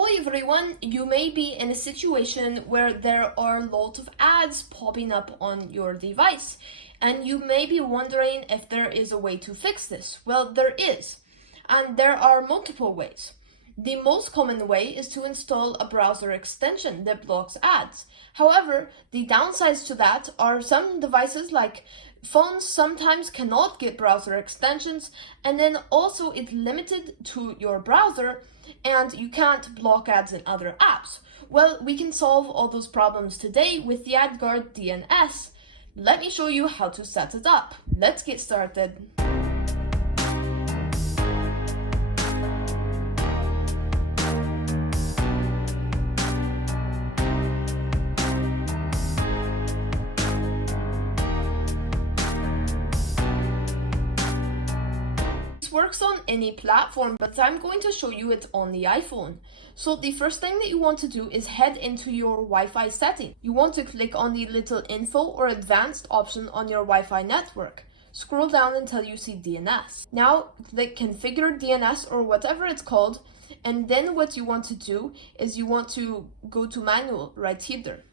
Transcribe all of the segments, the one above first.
Hi everyone, you may be in a situation where there are a lot of ads popping up on your device and you may be wondering if there is a way to fix this. Well, there is, and there are multiple ways. The most common way is to install a browser extension that blocks ads. However, the downsides to that are some devices like phones sometimes cannot get browser extensions, and then also it's limited to your browser and you can't block ads in other apps. Well, we can solve all those problems today with the AdGuard DNS. Let me show you how to set it up. Let's get started. Works on any platform, but I'm going to show you it on the iPhone. So the first thing that you want to do is head into your Wi-Fi setting. You want to click on the little info or advanced option on your Wi-Fi network. Scroll down until you see DNS. Now click configure DNS or whatever it's called, and then what you want to do is you want to go to manual right here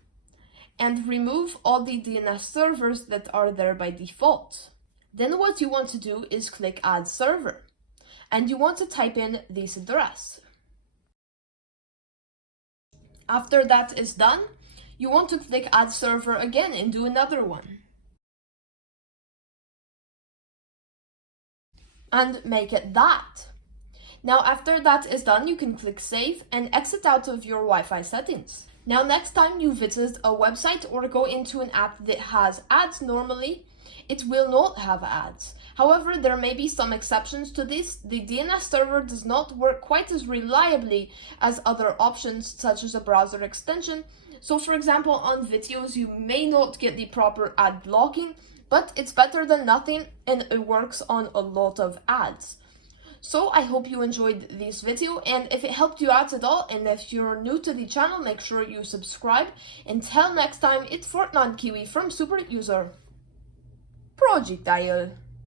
and remove all the DNS servers that are there by default. Then what you want to do is click Add Server, and you want to type in this address. After that is done, you want to click Add Server again and do another one. And make it that. Now after that is done, you can click Save and exit out of your Wi-Fi settings. Now next time you visit a website or go into an app that has ads normally, it will not have ads. However, there may be some exceptions to this. The DNS server does not work quite as reliably as other options such as a browser extension. So for example, on videos you may not get the proper ad blocking, but it's better than nothing and it works on a lot of ads. So I hope you enjoyed this video, and if it helped you out at all, and if you're new to the channel, make sure you subscribe. Until next time, it's Fortnon Kiwi from Superuser. Projectile.